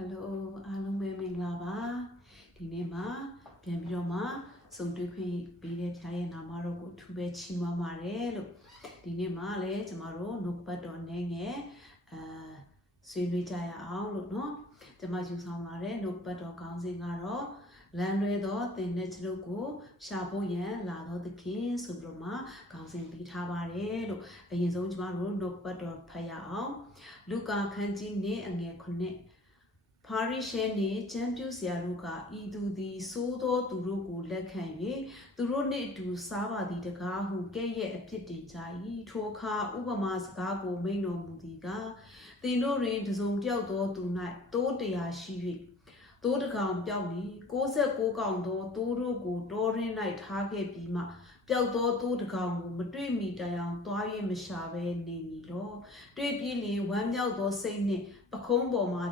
Hello အားလုံးပဲမင်္ဂလာပါဒီနေ့မှာပြန်ပြီးတော့မှစုံတွေ့ခွင့်ပေးတဲ့ဖျားရဲ့နာမတော်ကိုအထူးပဲချီးမွမ်းပါတယ်လို့ဒီနေ့မှာလည်းကျမတို့နှုတ်ပတ်တော်နဲ့ငယ်ဆွေးနွေးကြရအောင်လို့เนาะကျမယူဆောင်လာတဲ့နှုတ်ပတ်တော်ကောင်းစဉ်ကတော့လမ်းလွဲသောသင်တဲ့ကျွန်ုပ်ကိုရှာဖို့ရန်လာသောသခင်ဆိုပြီးတော့မှကောင်းစဉ်ပေးထားပါတယ်လို့အရင်ဆုံးကျမတို့နှုတ်ပတ်တော်ဖတ်ရအောင်လူကာခန်းကြီးနဲ့အငယ်9ဖာရိရှဲနှင့်ကျမ်းပြုဆရာတို့ကဤသူသည်စိုးသောသူတို့ကိုလက်ခံ၍သူတို့နှင့်အတူစားပါသည်တကားဟုကဲ့ရဲ့အဖြစ်တင်ကြ၏ထိုအခါဥပမာစကားကိုမိန့်တော်မူသည်ကသင်တို့တွင်တစုံတယောက်သောသူ၌တိုး100ရှိ၍တိုးတစ်ကောင်ပျောက်ပြီး69ကောင်သောတိုးတို့ကိုတောရင်း၌ထားခဲ့ပြီးမှပျောက်သောတိုးတစ်ကောင်ကိုမတွေ့မီတိုင်အောင်သွား၍မရှာဘဲနေမည်လောတွေ့ပြီးလျင်ဝမ်းမြောက်သောစိတ်နှင့်ပခုံးပေါ်မှာ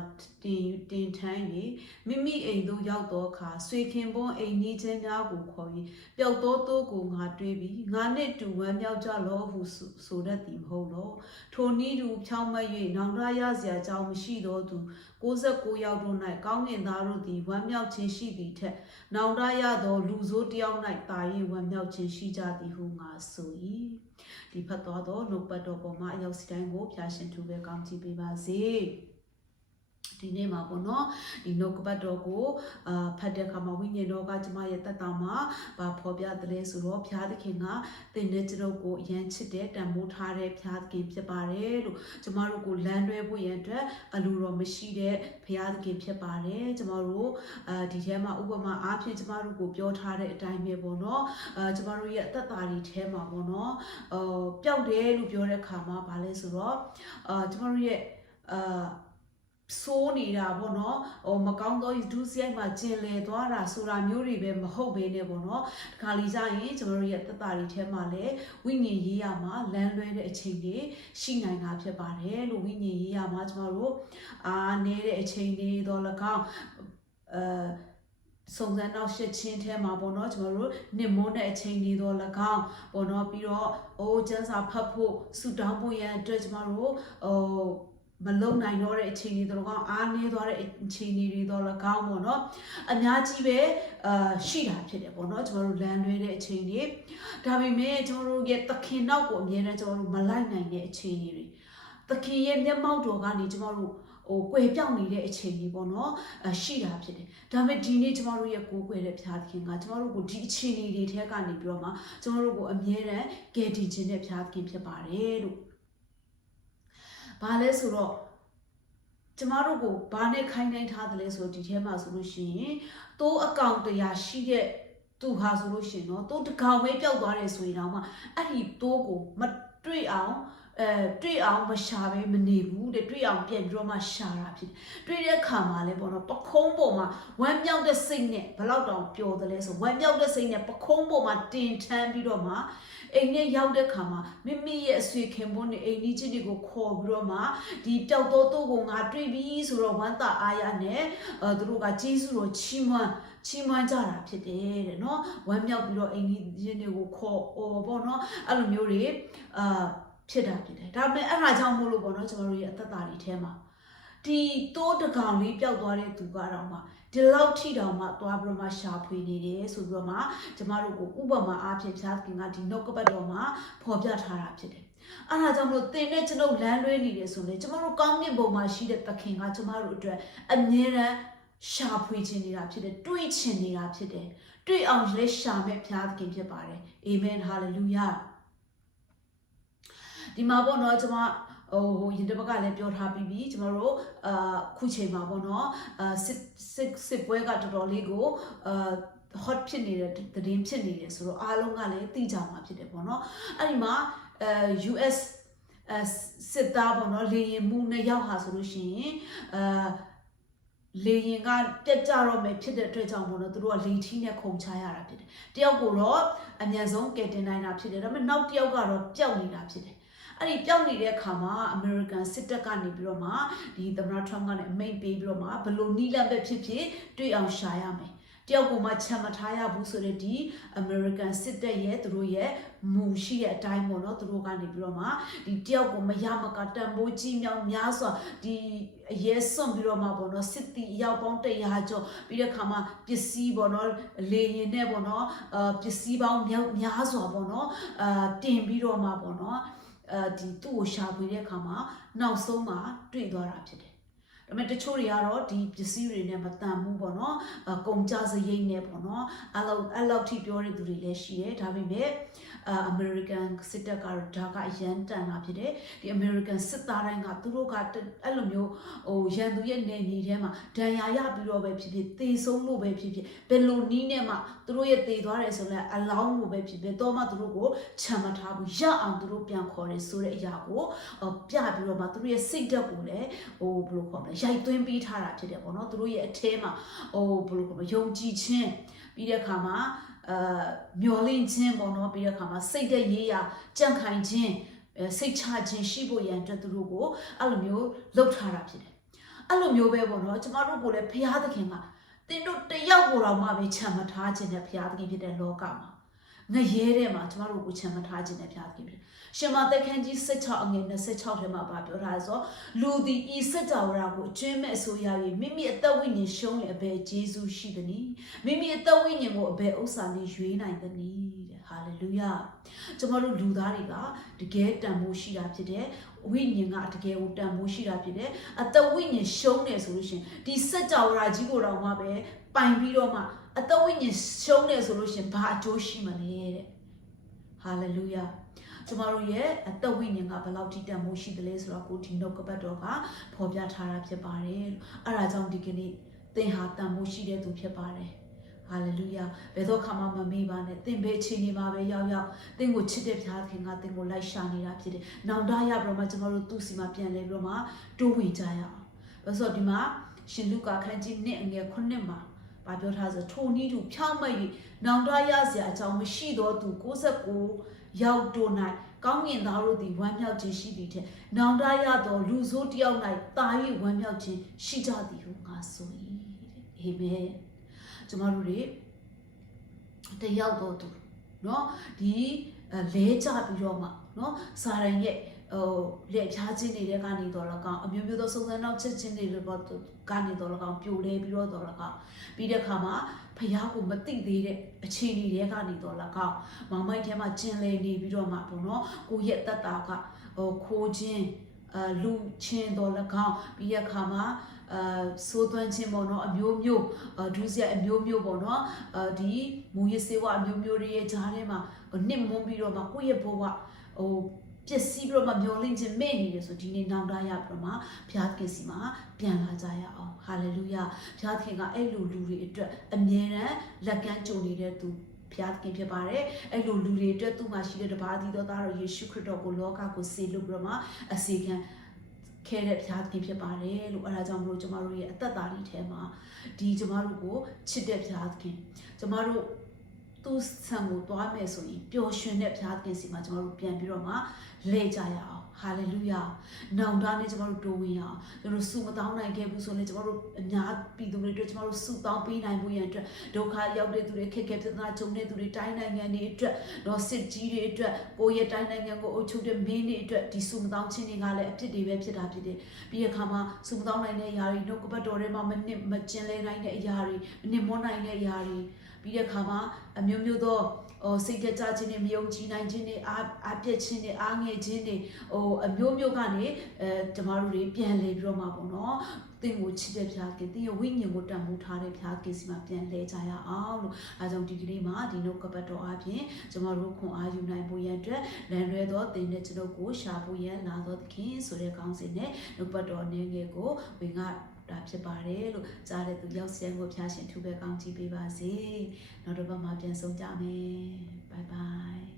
တင်ထမ်း၍မိမိအိမ်သို့ရောက်သောအခါဆွေခင်ပွန်းအိမ်နီးချင်းများကိုခေါ်၍ပျောက်သောတိုးကိုငါတွေ့ပြီးငါနှင့်တူဝမ်းမြောက်ကြလောဟုဆိုတတ်သည်မဟုတ်လောထိုနည်းတူဖြောင်းမတ်၍နောင်တရစရာအကြောင်းမရှိသောသူ69ယောက်တို့၌ကောင်းကင်သားတို့သည်ဝမ်းမြောက်ခြင်းရှိသည်ထက်နောင်တရသောလူဆိုးတယောက်၌တာ၍ဝမ်းမြောက်ခြင်းရှိကြသည်ဟုငါဆို၏ဒီဖတ်တော်သောနှုတ်ပတ်တော်ပေါ်မှာအရောက်စီတိုင်းကိုဖျားရှင်သူပဲကောင်းချီးပေးပါစေဒီနေ့မှာပေါ့နော်ဒီနှုတ်ပတ်တော်ကိုဖတ်တဲ့အခါမှာဝိညာဉ်တော်ကကျမရဲ့တက်တာမှာဖော်ပြတဲ့ဆိုတော့ဘုရားသခင်ကသင်တဲ့ကျွန်ုပ်ကိုအရန်ချစ်တဲ့တန်ဖိုးထားတဲ့ဘုရားသခင်ဖြစ်ပါတယ်လို့ကျမတို့ကိုလမ်းလွဲဖို့ရန်အတွက်အလိုတော်မရှိတဲ့ဘုရားသခင်ဖြစ်ပါတယ်ကျမတို့ဒီထဲမှာဥပမာအားဖြင့်ကျမတို့ကိုပြောထားတဲ့အတိုင်းပဲပေါ့နော်ကျမတို့ရဲ့အသက်တာတွေထဲမှာပေါ့နော်ပျောက်တယ်လို့ပြောတဲ့အခါမှာဗာလဲဆိုတော့ကျမတို့ရဲ့ဆိုးနေတာပေါ့နော်မကောင်းသောဒုစရိုက်မှာကျင်လည်သွားတာဆိုတာမျိုးတွေပဲမဟုတ်ဘဲနဲ့ပေါ့နော်ဒီခါလေးကြရင်ကျွန်တော်တို့ရဲ့သက်တာတွေထဲမှာလည်းဝိညာဉ်ရေးရမှာလမ်းလွဲတဲ့အချိန်တွေရှိနိုင်တာဖြစ်ပါတယ်လို့ဝိညာဉ်ရေးရမှာကျွန်တော်တို့အားနည်းတဲ့အချိန်တွေတော့၎င်းစုံစမ်းနောက်ရှစ်ချင်းထဲမှာပေါ့နော်ကျွန်တော်တို့နှင်မွန်းတဲ့အချိန်တွေတော့၎င်းပေါ့နော်ပြီးတော့ကျန်းစာဖတ်ဖို့ဆူတောင်းဖို့ရန်အတွက်ကျွန်တော်တို့မလုံနိုင်တော့တဲ့အချိန်တွေတော့အားနည်းသွားတဲ့အချိန်တွေတော့၎င်းပေါ့နော်အများကြီးပဲရှိတာဖြစ်တယ်ပေါ့နော်ကျွန်တော်တို့လမ်းလွဲတဲ့အချိန်တွေဒါပေမဲ့ကျွန်တော်တို့ရဲ့သခင်နောက်ကိုအမြဲတမ်းကျွန်တော်တို့မလိုက်နိုင်တဲ့အချိန်တွေသခင်ရဲ့မျက်မှောက်တော်ကနေကျွန်တော်တို့ကွယ်ပြောင်းနေတဲ့အချိန်ကြီးပေါ့နော်ရှိတာဖြစ်တယ်ဒါပေမဲ့ဒီနေ့ကျမတို့ရဲ့ကိုယ်ကွယ်တဲ့ဘုရားသခင်ကကျမတို့ကိုဒီအချိန်တွေထဲကနေပြီးတော့မှကျမတို့ကိုအမြဲတမ်းကယ်တင်ခြင်းတဲ့ဘုရားသခင်ဖြစ်ပါတယ်လို့ဘာလဲဆိုတော့ကျမတို့ကိုဘာနဲ့ခိုင်းနိုင်ထားတယ်လဲဆိုဒီထဲမှာဆိုလို့ရှိရင်တိုးအကောင့်100ရှိတဲ့သူဟာဆိုလို့ရှိရင်တော့တိုးတစ်ကောင်ပဲပျောက်သွားတယ်ဆိုရင်တော့မှအဲ့ဒီတိုးကိုမတွေ့အောင်တွေ့အောင်မရှာပဲမနေဘူးတဲ့တွေ့အောင်ပြန်ပြီးတော့မှရှာတာဖြစ်တွေ့တဲ့အခါမှာလဲပေါ့နော်ပခုံးပေါ်မှာဝမ်းမြောက်တဲ့စိတ်နဲ့ဘလောက်တောင်ပျော်တယ်လဲဆိုဝမ်းမြောက်တဲ့စိတ်နဲ့ပခုံးပေါ်မှာတင်ထမ်းပြီးတော့မှအိမ်နဲ့ရောက်တဲ့ခါမှာမိမိရဲ့အဆွေခင်ပွန်းနဲ့အိမ်ကြီးချင်းတွေကိုခေါ်ပြီးတော့မှဒီပျောက်သောသူ့ကိုငါတွေ့ပြီဆိုတော့ဝမ်းသာအားရနဲ့သူတို့ကကျေးဇူးတော်ချီးမွမ်းကြတာဖြစ်တယ်တဲ့နော်ဝမ်းမြောက်ပြီးတော့အိမ်ကြီးချင်းတွေကိုခေါ်ပေါ့နော်အဲ့လိုမျိုးတွေဖြစ်တာဖြစ်တယ်ဒါပေမဲ့အဲ့ဒါကြောင့်မို့လို့ပေါ့နော်ကျွန်တော်တို့ရဲ့အသက်တာတွေထဲမှာဒီတိုးတကောင်လေးပျောက်သွားတဲ့သူကတော့မှဒီလောက်ထိတောင်မှသွားပြီးတော့မှရှာဖွေနေတယ်ဆိုပြီးတော့မှကျမတို့ကိုဥပမာအားဖြင့်ဘုရားသခင်ကဒီနှုတ်ကပတ်တော်မှာဖော်ပြထားတာဖြစ်တယ်အဲ့ဒါကြောင့်မလို့သင်နဲ့ကျွန်ုပ်လမ်းလွဲနေတယ်ဆိုရင်ကျမတို့ကောင်းကင်ဘုံမှာရှိတဲ့သခင်ကကျမတို့အတွက်အမြဲတမ်းရှာဖွေခြင်းနေတာဖြစ်တယ်တွေးခြင်းနေတာဖြစ်တယ်တွေ့အောင်လည်းရှာမဲ့ဘုရားသခင်ဖြစ်ပါတယ်အာမင်ဟာလေလုယာဒီမှာပေါ့နော်ကျွန်မရင်တပတ်ကလည်းပြောထားပြီးပြီကျွန်တော်တို့ခုချိန်မှာပေါ့နော်စစ်ပွဲကတော်တော်လေးကိုhot ဖြစ်နေတဲ့သတင်းဖြစ်နေတယ်ဆိုတော့အားလုံးကလည်းသိကြမှာဖြစ်တယ်ပေါ့နော်အဲ့ဒီမှာUS စစ်သားပေါ့နော်လေယာဉ်မှု2ယောက်ဟာဆိုလို့ရှိရင်လေရင်ကတက်ကြတော့မယ်ဖြစ်တဲ့အတွက်ကြောင့်ပေါ့နော်သူတို့ကလေထီးနဲ့ခုန်ချရတာဖြစ်တယ်တယောက်ကိုတော့အမြန်ဆုံးကယ်တင်နိုင်တာဖြစ်တယ်ဒါပေမဲ့နောက်တယောက်ကတော့ပျောက်နေတာဖြစ်တယ်အဲ့ဒီပျောက်နေတဲ့အခါမှာ American စစ်တပ်ကနေပြီးတော့မှဒီသမ္မတ Trump ကနေအမိန့်ပေးပြီးတော့မှဘလို့နီးလန့်ပဲဖြစ်ဖြစ်တွေ့အောင်ရှာရမယ် တယောက်ကိုမှချမ်းမထားရဘူးဆိုတဲ့ဒီ American စစ်တပ်ရဲ့သူတို့ရဲ့မူရှိတဲ့အတိုင်းပေါ့နော်သူတို့ကနေပြီးတော့မှဒီတယောက်ကိုမရမကတန်ဖိုးကြီးမြောင်များစွာဒီရဲစွန့်ပြီးတော့မှပေါ့နော်စစ်တီအယောက်ပေါင်း100ကျော်ပြီးတဲ့ခါမှာပစ္စည်းပေါ့နော်လေရင်နဲ့ပေါ့နော်ပစ္စည်းပေါင်းများစွာပေါ့နော်တင်ပြီးတော့မှပေါ့နော်ဒီသူ့ကိုရှာဖွေတဲ့ခါမှာနောက်ဆုံးမှာတွေ့သွားတာဖြစ်တယ်ဒါပေမဲ့တချို့တွေကတော့ဒီပစ္စည်းတွေနဲ့မတန်ဘူးပေါ့နော်ကုန်ကြစရိတ်နဲ့ပေါ့နော်အဲ့လောက်ထိပြောတဲ့သူတွေလည်းရှိတယ်ဒါပေမဲ့American စစ်တပ်ကတော့ဒါကအရန်တန်တာဖြစ်တယ်ဒီ American စစ်သားတိုင်းကသူတို့ကအဲ့လိုမျိုးရန်သူရဲ့နေမြေထဲမှာဒဏ်ရာရပြီးတော့ပဲဖြစ်ဖြစ်သေဆုံးလို့ပဲဖြစ်ဖြစ်ဘယ်လိုနီးနဲ့မှသူတို့ရဲ့သေသွားတယ်ဆိုလည်းအလောင်းကိုပဲဖြစ်ဖြစ်တော့မှသူတို့ကိုချမ်းမထားဘူးရအောင်သူတို့ပြန်ခေါ်တယ်ဆိုတဲ့အရာကိုပြပြီးတော့မှသူတို့ရဲ့စိတ်ဓာတ်ကိုလည်းဘယ်လိုခေါ်မလဲရိုက်သွင်းပေးထားတာဖြစ်တယ်ပေါ့နော်သူတို့ရဲ့အထဲမှာဘယ်လိုခေါ်မလဲယုံကြည်ခြင်းပြီးတဲ့အခါမှာမျောလင့်ခြင်းပေါ့နော်ပြီးတဲ့အခါမှာစိတ်သက်ရေးရာကြံ့ခိုင်ခြင်းစိတ်ချခြင်းရှိဖို့ရန်အတွက်သူတို့ကိုအဲ့လိုမျိုးလှုပ်ထားတာဖြစ်တယ်အဲ့လိုမျိုးပဲပေါ့နော်ကျမတို့ကိုလည်းဘုရားသခင်ကတင်တို့တယောက်ကိုတော့မှပဲချမ်းမထားခြင်းနဲ့ဘုရားသခင်ဖြစ်တဲ့လောကမှာငရဲတဲ့မှာကျမတို့ကိုချမ်းမထားခြင်းနဲ့ဘုရားသခင်ဖြစ်တယ်ရှင်မသက်ခန်းကြီး16အငယ်26ထဲမှာပြောထားဆိုလူသည်ဤစကြဝဠာကိုအကျွမ်းမဲ့အစိုးရ၍မိမိအသက်ဝိညာဉ်ရှုံးလေအဘယ်ဂျေဇုရှိသနည်းမိမိအသက်ဝိညာဉ်ကိုအဘယ်ဥစ္စာနဲ့ရွေးနိုင်သနည်းတဲ့ဟာလေလုယာကျမတို့လူသားတွေကတကယ်တန်ဖိုးရှိတာဖြစ်တယ်ဝိညာဉ်ကတကယ်ကိုတန်ဖိုးရှိတာဖြစ်တယ်အသက်ဝိညာဉ်ရှုံးတယ်ဆိုလို့ရှိရင်ဒီစကြဝဠာကြီးကိုတော့မှပဲပိုင်ပြီးတော့မှအသက်ဝိညာဉ်ရှုံးတယ်ဆိုလို့ရှိရင်ဘာအကျိုးရှိမလဲတဲ့ဟာလေလုယာကျမတို့ရဲ့အသက်ဝိညာဉ်ကဘယ်လောက်ထိတန်ဖိုးရှိသလဲဆိုတော့ကိုဒီနှုတ်ကပတ်တော်ကဖော်ပြထားတာဖြစ်ပါတယ်အဲ့ဒါကြောင့်ဒီကနေ့သင်ဟာတန်ဖိုးရှိတဲ့သူဖြစ်ပါတယ်ဟာလေလုယာဘယ်တော့ခါမှမမေ့ပါနဲ့သင်ဘယ်အခြေအနေမှာပဲရောက်သင်ကိုချစ်တဲ့ဘုရားခင်ကသင်ကိုလိုက်ရှာနေတာဖြစ်တယ်နောင်တရပြီးတော့မှကျမတို့သူ့စီမှာပြန်လဲပြီးတော့မှတိုးဝင်ကြရအောင်ဘာလို့ဆိုဒီမှာရှင်လုကာခန်းကြီး1အငယ်9မှာပြောထားဆိုထိုနည်းသူဖြောင့်မတ်၍နောင်တရစရာအကြောင်းမရှိသောသူ69ရောက်တို့၌ကောင်းကင်သားတို့သည်ဝမ်းမြောက်ခြင်းရှိသည်ထက်နောင်တရသောလူဆိုးတယောက်၌တာ၍ဝမ်းမြောက်ခြင်းရှိကြသည်ဟုငါဆို၏တဲ့အာမင်ကျမတို့တွေတယောက်တော့သူเนาะဒီလဲကြပြီးတော့မှเนาะစာရန်ရဲ့လက်ဖြားခြင်းတွေကနေတော့လကောင်းအမျိုးမျိုးသောစုံစမ်းနောက်ချက်ခြင်းတွေတော့ကနေတော့လကောင်းပြိုလဲပြီးတော့လကောင်းပြီးတဲ့အခါမှာဖျားကိုမသိသေးတဲ့အခြေအနေတွေကနေတော့လကောင်းမောင်မိုက်ထဲမှာကျင်လဲနေပြီးတော့မှပေါ့နော်ကိုရဲ့တက်တာကခိုးခြင်းလူချင်းတော့လကောင်းပြီးတဲ့အခါမှာစိုးသွမ်းခြင်းပေါ့နော်အမျိုးမျိုးဒုစရိုက်အမျိုးမျိုးပေါ့နော်ဒီမူရစေဝအမျိုးမျိုးတွေရဲ့ဂျားထဲမှာနှစ်မွန်းပြီးတော့မှကိုယ့်ရဲ့ဘဝပစ္စည်းပြီးတော့မှမျောလင့်ခြင်းမဲ့နေတယ်ဆိုဒီနေ့နောင်တရပြီးတော့မှဘုရားသခင်စီမှာပြန်လာကြရအောင်ဟာလေလုယာဘုရားသခင်ကအဲ့လိုလူတွေအတွက်အမြဲတမ်းလက်ကမ်းကြုံနေတဲ့သူဘုရားသခင်ဖြစ်ပါတယ်အဲ့လိုလူတွေအတွက်သူ့မှာရှိတဲ့တပါးသီးသောသားတော်ယေရှုခရစ်တော်ကိုလောကကိုဆေလွတ်ပြီးတော့မှအစီခံခဲတဲ့ဘုရားသခင်ဖြစ်ပါတယ်လို့အဲ့ဒါကြောင့်မလို့ကျမတို့ရဲ့အသက်တာတွေထဲမှာဒီကျမတို့ကိုချစ်တဲ့ဘုရားသခင်ကျမတို့သူ့ဆံကိုသွားမယ်ဆိုရင်ပျော်ရွှင်တဲ့ဘုရားသခင်စီမှာကျမတို့ပြန်ပြီးတော့မှလဲကြရအောင်ဟာလေလုယာနောင်တနဲ့ကျမတို့တိုးဝင်ရအောင်ကျမတို့စုမတောင်းနိုင်ခဲ့ဘူးဆိုရင်ကျမတို့အများပြည်သူတွေအတွက်ကျမတို့စုတောင်းပေးနိုင်ဖို့ရန်အတွက်ဒုက္ခရောက်တဲ့သူတွေခက်ခဲပြဿနာကြုံတဲ့သူတွေတိုင်းနိုင်ငံတွေအတွက်တော့စစ်ကြီးတွေအတွက်ကိုယ့်ရဲ့တိုင်းနိုင်ငံကိုအုပ်ချုပ်တဲ့မင်းတွေအတွက်ဒီစုမတောင်းခြင်းတွေကလည်းအဖြစ်တွေပဲဖြစ်တာဖြစ်တယ်ပြီးရခါမှာစုမတောင်းနိုင်တဲ့အရာတွေနှုတ်ကပတ်တော်ထဲမှာမကျင်လဲနိုင်တဲ့အရာတွေမနစ်မောနိုင်တဲ့အရာတွေပြီးတဲ့ခါမှာအမျိုးမျိုးသောစိတ်ကြခြင်းတွေမယုံကြည်နိုင်ခြင်းတွေအားပြည့်ခြင်းတွေအားငယ်ခြင်းတွေအမျိုးမျိုးကနေကျမတို့တွေပြန်လဲပြီးတော့မှာပေါ့နော်သင်ကိုချစ်တဲ့ဘုရားခင်သင်ရဲ့ဝိညာဉ်ကိုတန်ဖိုးထားတဲ့ဘုရားခင်စီမှာပြန်လဲကြရအောင်လို့အဲကြောင့်ဒီကနေ့မှာဒီနှုတ်ကပတ်တော်အပြင်ကျမတို့ခွန်အားယူနိုင်ဖို့ရန်အတွက်လမ်းလွဲသောသင်နဲ့ကျွန်ုပ်ကိုရှာဖို့ရန်လာသောသခင်ဆိုတဲ့ကောင်းစဉ်နဲ့နှုတ်ပတ်တော်အနေငယ်ကိုဝင်ကဒါဖြစ်ပါတယ်လို့ကြားတဲ့သူရောက်စံကိုဖျားရှင်ထူပဲကောင်းချီးပေးပါစေနောက်တစ်ပတ်မှာပြန်ဆုံကြမယ်ဘိုင်ဘိုင်